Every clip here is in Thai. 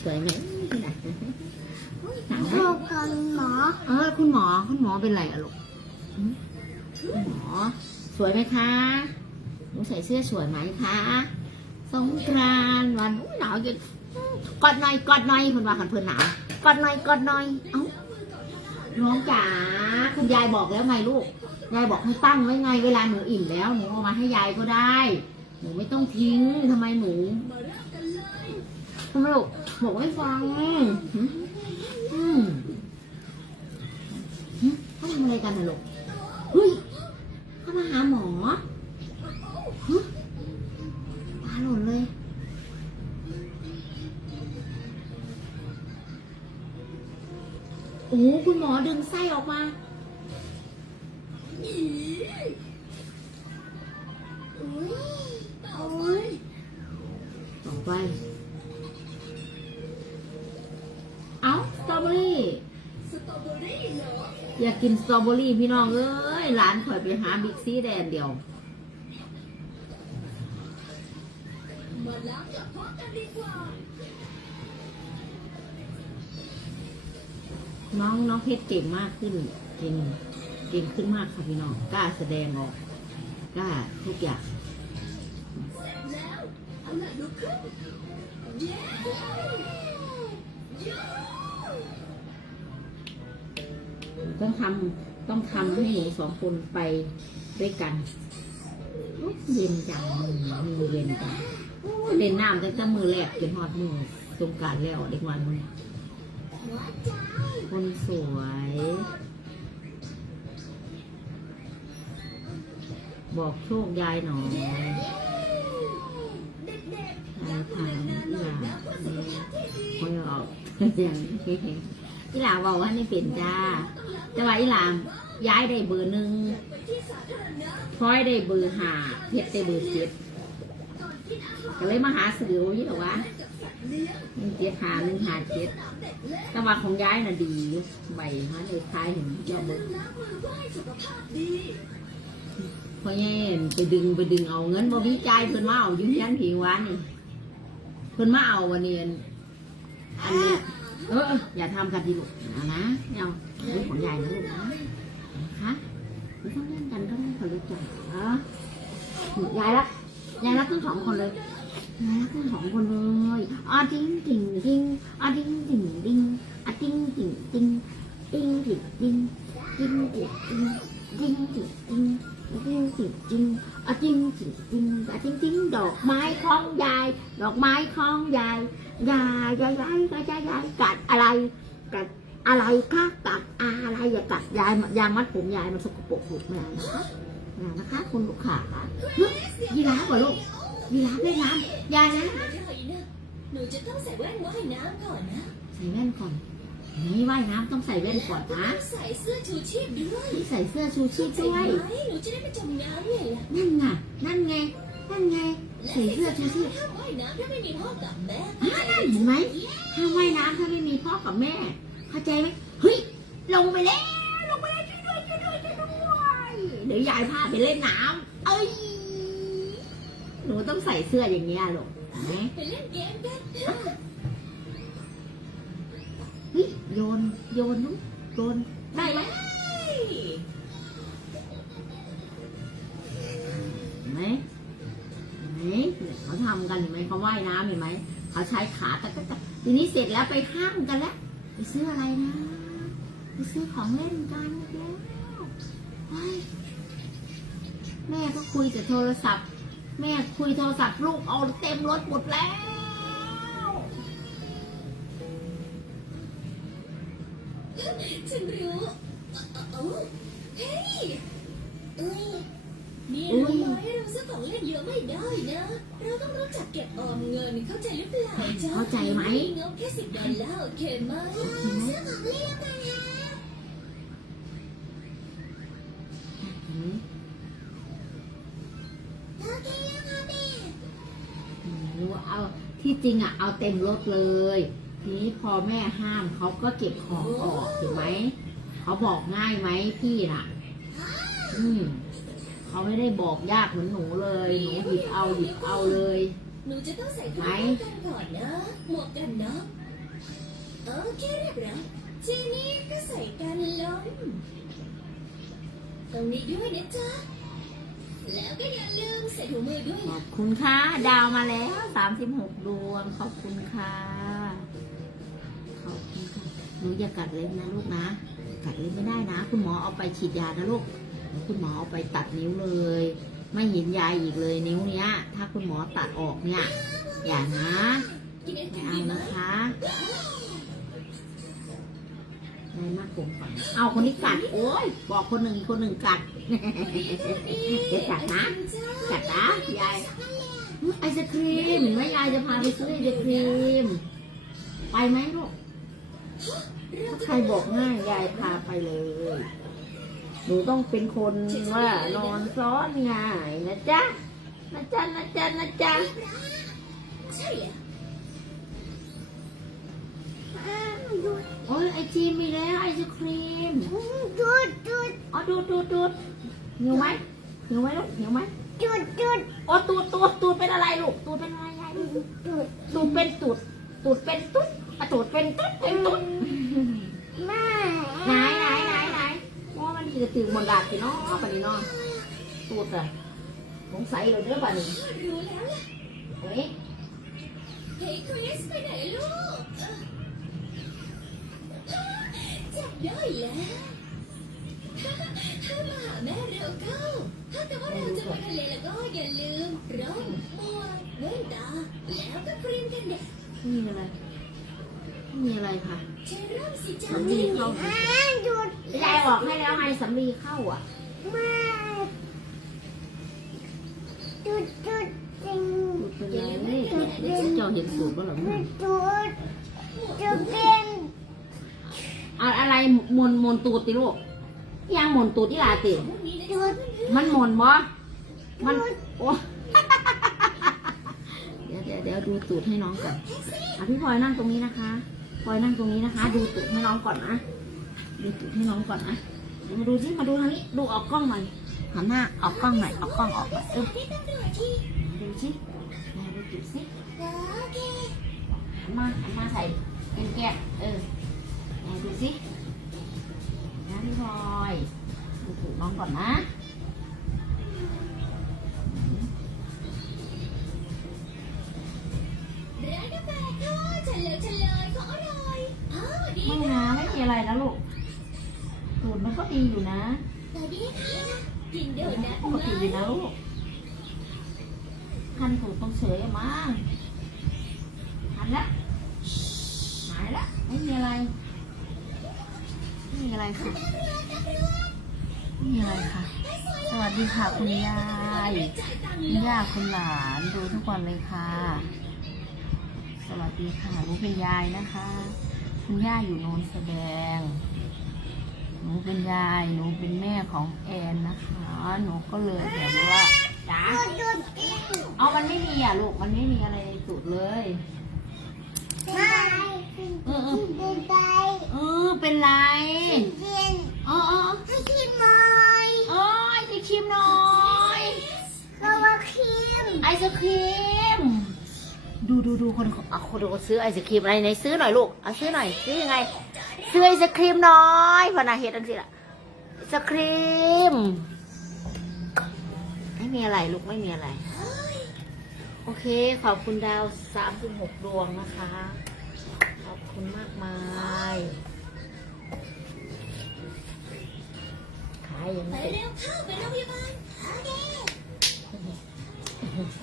สวยไหมหนาวไหมโทรกันหมอเออคุณหมอคุณหมอเป็นไรอะลูกหมอสวยไหมคะหนูใส่เสื้อสวยไหมคะสงกรานต์วันหนาวเย็นกอดหน่อยกอดหน่อยคุณว่าคันเพื่อนหนาวกอดหน่อยกอดหน่อยเอ้าน้องจ๋าคุณยายบอกแล้วไงลูกยายบอกให้ตั้งไว้ไง เวลาหนูอิ่มแล้วหนูเอามาให้ยายก็ได้ หนูไม่ต้องทิ้งทำไมหนู ทำไมลูกบอกไม่ฟังหืมอืมเขาทำอะไรกันนะลูกเฮ้ยเขามาหาหมอตาหล่นเลยโอ้คุณหมอดึงไส้ออกมา สตรอเบอรี่พี่น้องเอ้ยร้านข่อยไปหาบิ๊กซีแดนเดียวน้องน้องเพชรเก่งมากขึ้น เก่งเก่งขึ้นมากค่ะพี่น้องกล้าแสดงออกกล้าทุกอย่างแล้วอาล่ะลุกขึ้นเย้ ต้องทำต้องทำให้หนูสองคนไปด้วยกันอุ๊ยเย็นจังมือมือเย็นจังโอ้ยเล่นน้ำตั้งแต่มือแรกจนหอดมือสงการแล้วเด็กวันมือคนสวยบอกโชคยายหน่อยยายถามอีหลาๆเพื่อสุขภาพที่ดีไม่ออกอย่างนี้อีหลาบอกว่านี่เป็นจ้า แต่ว่าอีหลามย้ายได้เบอร์หนึ่งไปที่สาธารณะพลอยได้เบอร์ห้าเพชรได้เบอร์เจ็ดก่อนกินอาหารก็เลยมาหาสื่อว่ายี่หรอวะกับสัตว์เลี้ยงหนึ่งเจ็ดหาหนึ่งหาเจ็ดแต่ว่าของย้ายน่ะดีใบฮะเลยท้ายเห็นย่ายอดเบอเพื่อให้สุขภาพดีพ่อแย่ไปดึงไปดึงเอาเงินบ่มีจ่ายเพิ่นมาเอายู่ยันผิววานนี่เพิ่นมาเอาวันนี้อันนี้ เอออย่าทำกันดีลูกนะนะเอาเรื่องของยายนะลูกนะนะคะไม่ต้องเล่นกันก็ได้คนรู้จักเออยายรักยายรักทั้งสองคนเลยยายรักทั้งสองคนเลยอะจริงจริงจริงอะจริงจริงจริงอะจริงจริงจริงจริงจริงจริงจริงจริงจริงจริงจริงจริงจริงจริงจริงอะจริงจริงจริงอะจริงจริงดอกไม้ของยาย ดอกไม้ของยายยายยายยายยายยายยายกัดอะไรกัดอะไรคะกัดอะไรอย่ากัดยายยางมัดผมยายมันสกปรกถูกไหมนะคะอย่านะคะ คุณลูกค้าเฮ้ยยีราฟเหรอลูกยีราฟเล่นน้ำอยานะไม่ได้นะหนูจะต้องใส่แว่นว่ายน้ำก่อนนะใส่แว่นก่อนนี่ว่ายน้ำต้องใส่แว่นก่อนต้อนะงใส่เสื้อชูชีพด้วยนี่ใส่เสื้อชูชีพใส่ด้ไหวมยหนูจะได้ไม่จมน้ำไงล่ะนั่นไงนั่นไงนั่นไง ใส่เสื้อชูชีพห้ามว่ายน้ำถ้าไม่มีพ่อกับแม่อ่านั่นเห็นไหมถ้าว่ายน้ำถ้าไม่มีพ่อกับแม่ เข้าใจไหมเฮ้ยลงไปแล้วลงไปแล้วช่วยด้วยช่วยด้วยช่วยด้วยเดี๋ยวยายพาไปเล่นน้ำเอ้ยหนูต้องใส่เสื้ออย่างนี้ยลูกเห็นไหมไปเล่นเกมกันเฮ้ยโยนโยนลูกโยนได้ไหม กันเห็นไหมเขาว่ายน้ำเห็นไหมเขาใช้ขาตะกะตะทีนี้เสร็จแล้วไปห้างกันแล้วไปซื้ออะไรนะไปซื้อของเล่นกันแล้วแม่ก็คุยแต่โทรศัพท์ แม่คุยโทรศัพท์ลูกเอาเต็มรถหมดแล้วาจ๊ะเข้าใจไหมงินแค่สิบดอลลาร์โอเคไหมซื้อของเล่นกันนะอืมโอเคยังคะแม่หเอาที่จริงอะเอาเต็มรถเลย ทีนี้พอแม่ห้ามเขาก็เก็บของออกถูกไหมเขาบอกง่ายไหมพี่น่ะ อืมเขาไม่ได้บอกยากเหมือนหนูเลย หนูหยิบเอาหยิบเอาเลย หนูจะต้องใส่เครื่องไหนป้องกันก่อนนะ หมวกกันเนาะโอเคเรียบร้อยทีนี้ก็ใส่กันลมตรงนี้ด้วยนะจ๊ะ แล้วก็อย่าลืมใส่ถุงมือด้วยขอนะบคุณค่ะ ดาวมาแล้วสามสิบหกดวง ขอบคุณค่ะ ขอบคุณค่ะหนูอย่ากัดเล็บนะลูกนะ กัดเล็บไม่ได้นะ คุณหมอเอาไปฉีดยานะลูกคุณหมอเอาไปตัดนิ้วเลย ไม่เห็นยายอีกเลยนิ้วเนี้ย ถ้าคุณหมอตัดออกเนี่ย อย่านะไม่เอานะคะนายมากผมฝันเอาคนนี้กัด โอ้ย บอกคนหนึ่งอีกคนหนึ่งกัดเดี๋ยวกัดนะ กัดนะยายไอศครีมแม่ยายจะพาไปซื้อไอศครีม ไปไหมลูกถ้าใครบอกง่ายยายพาไปเลย หนูต้องเป็นคนว่านอนซ้อนง่ายนะจ๊ะนะจ๊ะนะจ๊ะนะจ๊ะใช่แล้วโอ้ยไอจีมีแล้วไอศครีมดูดดูดอ๋อดูดดูดดูดหิวไหมหิวไหมลูกหิวไหมดูดดูดอ๋อตูดตูดตูดเป็นอะไรลูกตูดเป็นอะไรยายดูดตูดเป็นตูดตูดเป็นตุ๊ดอะตูดเป็นตุ๊ดเป็นตุ๊ด แม่ ไหนไหนไหนไหนว่ามัน จะถึงบนดาดสิเนาะปะนี้เนาะตูดอะสงสัยเลยเด้อปะนี้เฮ้ยเฮ้ยคริสไปไหนลูกจับได้แล้วถ้ามาหาแม่เร็วเข้า ถ้าแต่ว่าเราจะไปทะเลแล้วก็อย่าลืมร่มหมวกแว่นตาแล้วก็ครีมกันแดดมีอะไรมีอะไรค่ะใช้ร่ม สาสำลีเข้าดูดยายบอกให้แล้วไงสำลีเข้าอะมาดูดดูดจริงตูดเป็นไรนี่เจ้าเห็นตูดก็หรอดูดดูดจะเป็นอะอะไรมนมนตูดติลูกยังมนตูดที่ลาติมันหมนบ่มันโอ้เดี๋ยวเดี๋ยวเดี๋ยวดูตูดให้น้องก่อนอะพี่พลอยนั่งตรงนี้นะคะ พลอยนั่งตรงนี้นะคะ ดูตูดให้น้องก่อนนะดูตูดให้น้องก่อนนะมาดูสิมาดูทางนี้ดูออกกล้องหน่อยหันหน้าออกกล้องหน่อยออกกล้องออกหน่อยเออที่ต้องดูดที่ดูสิม่ดูตูดสิโอเคหันมาหันมาใส่เป็นแก้มเออม่ดูสินะพี่พลอยดูตูดน้องก่อนนะร้านกาแฟค่ะเฉลยเฉลยของอร่อย ไม่นะไม่มีอะไรนะลูกตูดมันก็ดีอยู่นะสวัสดีค่ะกินโดนัทปกติดีนะลูกคันตูดต้องเฉยมั้งหันละหายละไม่มีอะไรไม่มีอะไรค่ะไม่มีอะไรค่ะ สวัสดีค่ะคุณยายคุณย่าคุณหลานดูทุกวันเลยค่ะ สวัสดีค่ะหนูเป็นยายนะคะ คุณย่าอยู่โนนแสดง หนูเป็นยาย หนูเป็นแม่ของแอนนะคะ หนูก็เลยแบบว่าจ้าดูดกินเอามันไม่มีอะลูก มันไม่มีอะไรในสูตรเลยไม่เออเออเป็นไปเออเป็นไรเย็นเออเออให้กินหน่อยเออไอศครีมหน่อยก็ว่าครีมไอศครีม ดูดูดูคนเอาคนดูซื้อไอศครีมอะไรไหนซื้อหน่อยลูกเอาซื้อหน่อยซื้อยังไงซื้อไอศครีมน่อยพนาเฮ็ดจังสิล่ะไอศครีมไม่มีอะไรลูกไม่มีอะไร โอเคขอบคุณดาวสามสิบหกดวงนะคะ ขอบคุณมากมายขายอย่างไปเร็วเข้าไปโรงพยาบาลโอเค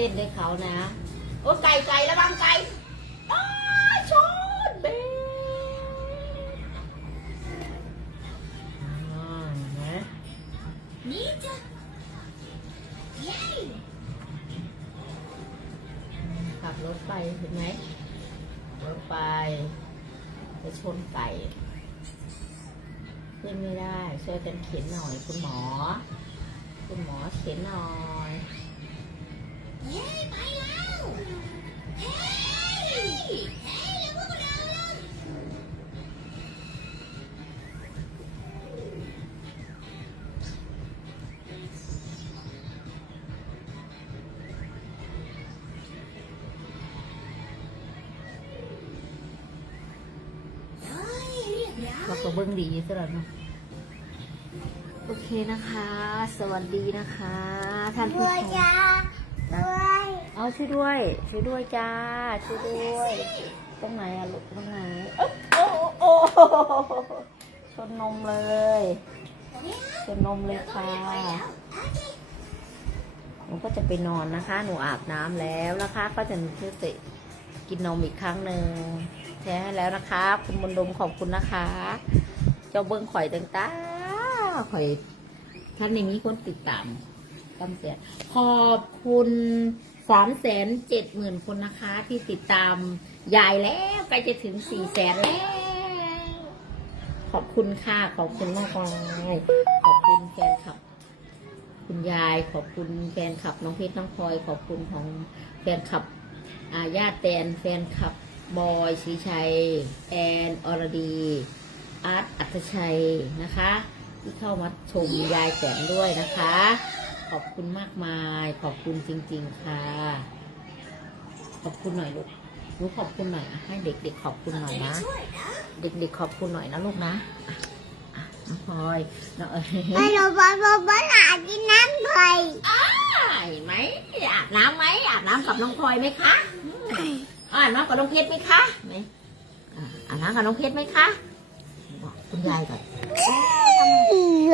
เต้นด้วยเขานะ โอ้ไก่ไก่ระวังไก่อ้าชนเบอ่านะนี่จ้ะเย้ขับรถไปเห็นไหมรถไปจะชนไก่ขึ้นไม่ได้ ช่วยกันเข็นหน่อยคุณหมอ คุณหมอเข็นหน่อย เย้ไปแล้วเฮ้ยเฮ้ยแล้วพวกเราล่ะเฮ้ยเรียบร้อย เราก็เบิ้งดีสลัดเนาะโอเคนะคะ สวัสดีนะคะ ท่านผู้ชม เอาช่วยด้วย ช่วยด้วยจ้า ช่วยด้วย ตรงไหนอะลูกตรงไหนโอ้โอ้ชนนมเลย ชนนมเลยค่ะหนูก็จะไปนอนนะคะ หนูอาบน้ำแล้วนะคะ ก็จะนึกติกินนมอีกครั้งหนึ่งแชร์ให้แล้วนะคะ คุณบนดมขอบคุณนะคะ เจ้าเบิ้งข่อยต่างๆข่อยท่านในนี้คนติดตาม ตามเสียขอบคุณสามแสนเจ็ดหมื่นคนนะคะ ที่ติดตามยายแล้วใกล้จะถึงสี่แสนแล้ว ขอบคุณค่ะ ขอบคุณมากเลยขอบคุณแฟนคลับ คุณยาย ขอบคุณแฟนคลับน้องเพชรน้องพลอย ขอบคุณของแฟนคลับอาญาติแตนแฟนคลับบอยศรีชัย แอนอรดี อาร์ตอัตชัยนะคะ ที่เข้ามาชมยายแสนด้วยนะคะ ขอบคุณมากมาย ขอบคุณจริง ๆ ค่ะ ขอบคุณหน่อยลูกลูกขอบคุณหน่อยอะให้เด็ก ๆ ขอบคุณหน่อยนะ เด็ก ๆ ขอบคุณหน่อยนะลูกนะอะอะน้องพลอยน้องเอ๋ไม่ยรู้ว่าว่าว่าหลานกินน้ำไผ่ได้ไหมอาบน้ำไหมอาบน้ำกับน้องพลอยไหมคะอาบน้ำกับน้องเพชรไหมคะไหมอะอาบน้ำกับน้องเพชรไหมคะบอกคุณยายก่อน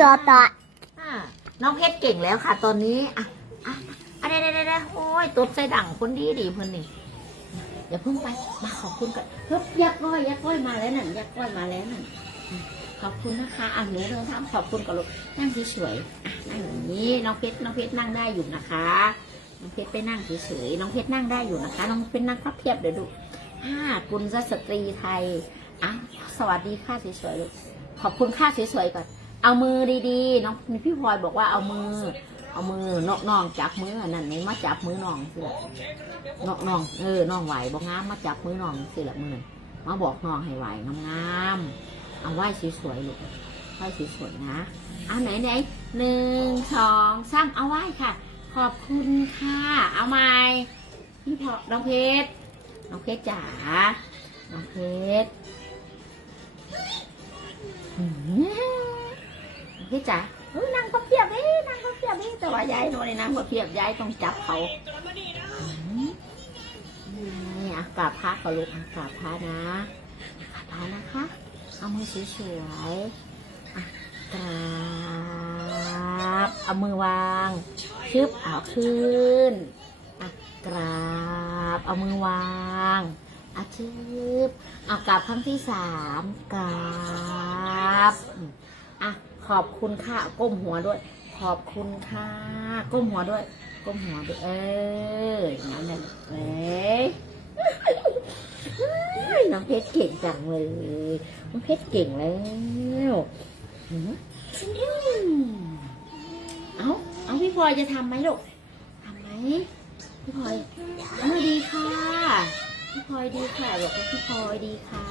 รอต่ออะ น้องเพชรเก่งแล้วค่ะ ตอนนี้อะอะอะเดี๋ยวเดี๋ยวเดี๋ยวโอ้ยตบใจดังคนดีดีเพื่อนนี่อย่าเพิ่งไปมาขอบคุณก่อนเฮ้ยยักก้อยยักก้อยมาแล้วนั่นยักก้อยมาแล้วนั่นขอบคุณนะคะอะหนูเดินทำขอบคุณกับลูกนั่งสวยๆนั่งอย่างนี้น้องเพชรน้องเพชรนั่งได้อยู่นะคะน้องเพชรไปนั่งเฉยๆน้องเพชรนั่งได้อยู่นะคะ น้องเพชรนั่งพับเพียบเดี๋ยวดูอ่ากุลสตรีไทยอะสวัสดีค่ะสวยๆลูกขอบคุณค่ะสวยๆก่อน เอามือดีๆน้องพี่พลอยบอกว่าเอามือ เอามือน้องจับมืออันนั่นนี่มาจับมือน้องสิละน้องเออน้องไหวบอกงามมาจับมือน้องสิละมือมาบอกน้องให้ไหวงามๆเอาไหวสวยๆลูกไหวสวยๆนะเอาไหนไหนๆหนึ่งสองสามเอาไหวค่ะ ขอบคุณค่ะ เอาไหมพี่พลอยน้องเพชรน้องเพชรจ๋าน้องเพชร พชรจ๋าเฮ้ยนั่งพับเพียบดินั่งพับเพียบดิแต่ว่ายายโน่นนี่นั่งพับเพียบยายต้องจับเขานี่อะกราบพระก่อลูกอะกราบพระนะกราบพระนะคะเอามือสวยๆอะกราบเอามือวางชึบเอาขึ้นอะกราบเอามือวางอะชึบเอากราบครั้งที่สามกราบ ขอบคุณค่ะ ก้มหัวด้วย ขอบคุณค่ะ ก้มหัวด้วย ก้มหัวด้วย เอออย่างนั้นเลยเอ้ยน้องเพชรเก่งจังเลยน้องเพชรเก่งแล้วหืมอืมเอาเอาพี่พลอยจะทำไหมลูกทำไหมพี่พลอยเออดีค่ะ พี่พลอยดีค่ะบอกว่าพี่พลอยดีค่ะ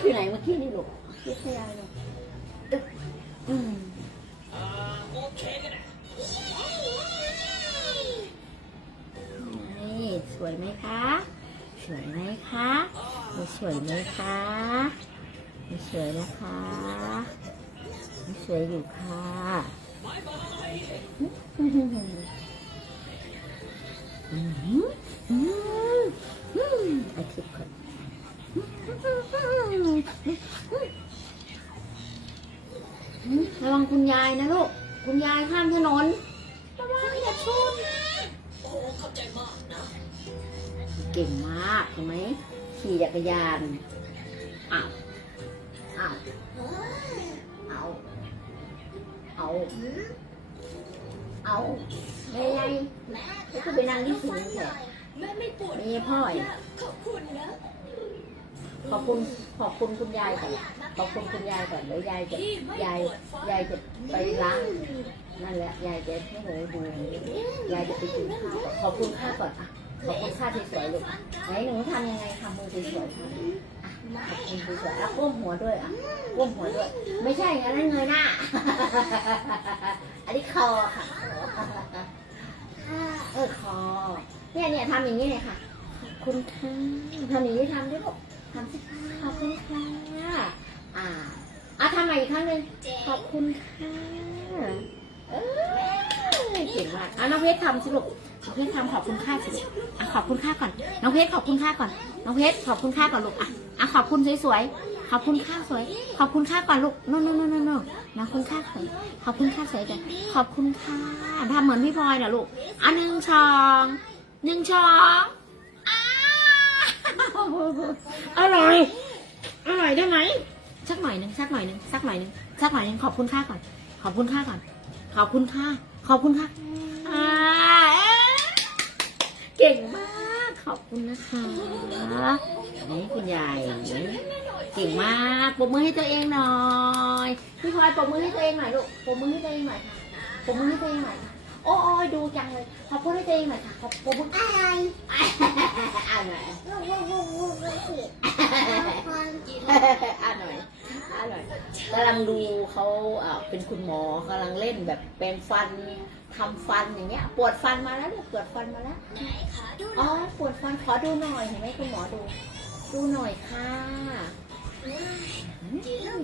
หนูกิฟอยู่ไหนเมื่อกี้นี่ลูกกิฟให้ยายลูกอึ๊บอืมนี่สวยไหมคะ สวยไหมคะหนูสวยไหมคะหนูสวยนะคะหนูสวยอยู่ค่ะอืมอืมอืมอืมเอาคลิปก่อนอืมระวังคุณยายนะลูก คุณยายข้ามถนนระวังอย่าชนเก่งมากเห็นไหมขี่จักรยานอ้าวอ้าวเอาเอาเอาเฮ้ยแม่แล้วก็ไปนั่งที่สูงแถวแม่ไม่ปวดนี่พ่อยขอบคุณนะ ขอบคุณขอบคุณคุณยายก่อนขอบคุณคุณยายก่อนเดี๋ยวยายจะยายยายจะไปล้างนั่นแหละยายจะให้หนูดูยายจะไปกินข้าวก่อนขอบคุณข้าก่อนอะขอบคุณข้าที่สวยลูกไหนหนูทำยังไงทำมือสวยๆค่ะอะขอบคุณสวยๆอะก้มหัวด้วยอะก้มหัวด้วย ไม่ใช่งั้นนั่นเงยหน้าอันนี้คอค่ะเออคอเนี่ยเนี่ยทำอย่างนี้เลยค่ะขอบคุณค่ะทำอย่างนี้ทำด้วยลูก ทำสิขอบคุณค่ะอ่าอะทำใหม่อีกครั้งหนึ่งขอบคุณค่ะเออเก่งมากอะน้องเพชรทำสิลูกน้องเพชรทำขอบคุณค่าสิลูกอะขอบคุณค่าก่อนน้องเพชรขอบคุณค่าก่อนน้องเพชรขอบคุณค่าก่อนลูกอะอะขอบคุณสวยๆขอบคุณค่าสวย ขอบคุณค่าก่อนลูกโน่นโน่นโน่นโน่นน้องคุณค่าสวยขอบคุณค่าสวยกันขอบคุณค่ะทำเหมือนพี่พลอยนะลูกอะหนึ่งชองหนึ่งชองอ้า อร่อย อร่อยได้ไหมสักหน่อยหนึ่งสักหน่อยหนึ่งสักหน่อยหนึ่งสักหน่อยหนึ่งขอบคุณค่าก่อน ขอบคุณค่าก่อน ขอบคุณค่า ขอบคุณค่าอ่าเก่งมากขอบคุณนะคะนี่คุณยายเก่งมากปรบมือให้ตัวเองหน่อยพี่พลอยปรบมือให้ตัวเองหน่อยลูกปรบมือให้ตัวเองหน่อยค่ะปรบมือให้ตัวเองหน่อยค่ะ โอ้ยดูจังเลยขอบคุณให้ตัวเองหน่อยค่ะขอบปรบมือะไรอ่านหน่อยวู้วู้วู้วู้วู้สิความกินอ่านหน่อยอ่านหน่อยกำลังดูเขาเป็นคุณหมอกำลังเล่นแบบแปรงฟันทำฟันอย่างเงี้ย ปวดฟันมาแล้วลูกปวดฟันมาแล้วอ๋อปวดฟันขอดูหน่อยเห็นไหมคุณหมอดู ดูหน่อยค่ะ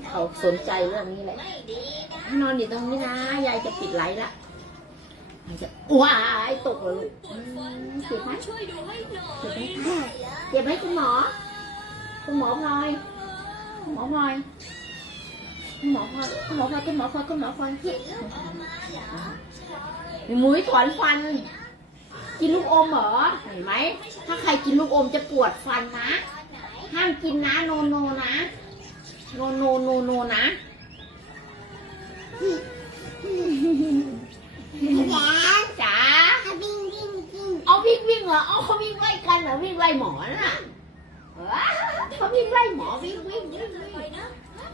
เขาสนใจเรื่องนี้แหละไม่ดีนะนอนอยู่ตรงนี้นะยายจะปิดไลท์ละ ยายจะว้ายตกเลยเจ็บไหมช่วยดูให้หน่อยเจ็บไหมคุณหมอ คุณหมอพลอยคุณหมอพลอยคุณหมอพลอยคุณหมอพลอยคุณหมอพลอยคุณหมอพลอยกินแล้วออกมาเหรอหมุ้ยถอนฟัน กินลูกอมเหรอ เห็นไหม ถ้าใครกินลูกอมจะปวดฟันนะ ห้ามกินนะ โนโนนะ โนโนโนโนนะ แล้ว จ๋า บิงบิงบิง เอาวิ่งเหรอเอาเขาวิ่งไล่กันเหรอวิ่งไล่หมอน่ะเอ้ยเขาวิ่งไล่หมอวิ่งวิ่งวิ่งวิ่งไปนะ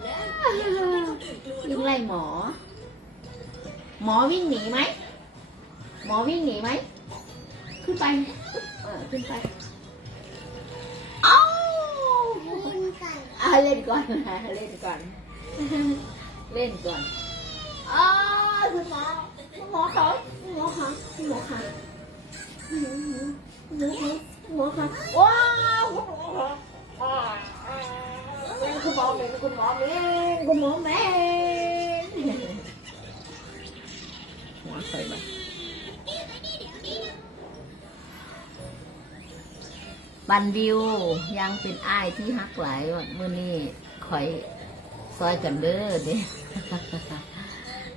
แล้ววิ่งไล่หมอ หมอวิ่งหนีไหมหมอวิ่งหนีไหมขึ้นไปเออขึ้นไปเอ้าบิงกันอะเล่นก่อนนะเล่นก่อน เล่นก่อนอ๋อคุณหมอคุณหมอเขาคุณหมอคะคุณหมอคะ ว้าวคุณหมอคะเป็นคุณหมอเป็นคุณหมอเมนคุณหมอเมนหัวใส่มาบันดิวยังเป็นอ้ายที่ฮักหลายว่ะมื่อนี้คอยซอยกันเด้อเด้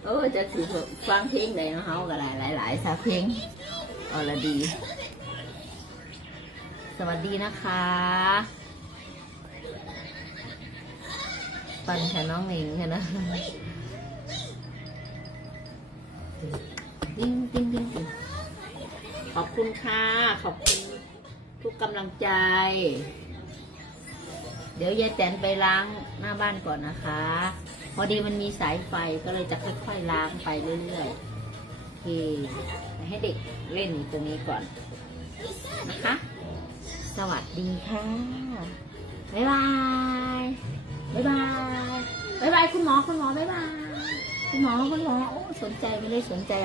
โอ้จะถือฟังเพลงใดเนาะเฮาก็หลายหลายหลายสาเพลง อรดี สวัสดีนะคะปันค่ะน้องหนิงนะติ้งติ้งติ้งขอบคุณค่ะ ขอบคุณทุกกำลังใจ เดี๋ยวยายแตนไปล้างหน้าบ้านก่อนนะคะ พอดีมันมีสายไฟก็เลยจะค่อยๆล้างไปเรื่อยๆ เคให้เด็กเล่นตรงนี้ก่อนนะคะ สวัสดีค่ะ บ๊ายบาย บ๊ายบาย บ๊ายบายคุณหมอคุณหมอบ๊ายบาย คุณหมอคุณหมอโอ้สนใจไม่ได้สนใจ